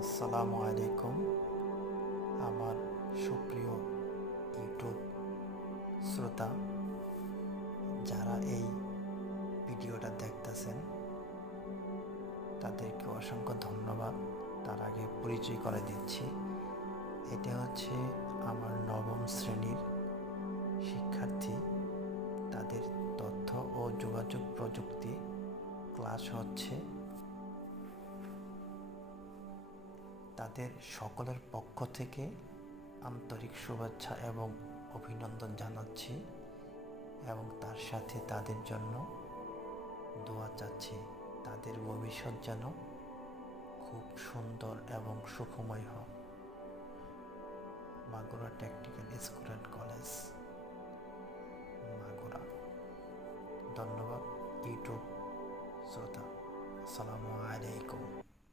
আসসালামু আলাইকুম। আমার সুপ্রিয় ইউটিউব শ্রোতা, যারা এই ভিডিওটা দেখতেছেন তাদেরকে অসংখ্য ধন্যবাদ। তার আগে পরিচয় করে দিচ্ছি, এটা হচ্ছে আমার নবম শ্রেণীর শিক্ষার্থী। তাদের তথ্য ও যোগাযোগ প্রযুক্তি ক্লাস হচ্ছে। তাদের সকলের পক্ষ থেকে আন্তরিক শুভেচ্ছা এবং অভিনন্দন জানাচ্ছি এবং তার সাথে তাদের জন্য দোয়া চাচ্ছি। তাদের ভবিষ্যৎ যেন খুব সুন্দর এবং সুখময় হোক। Magura technical school and college, Magura. ধন্যবাদ ইউটিউব শ্রোতা। আসসালামু আলাইকুম।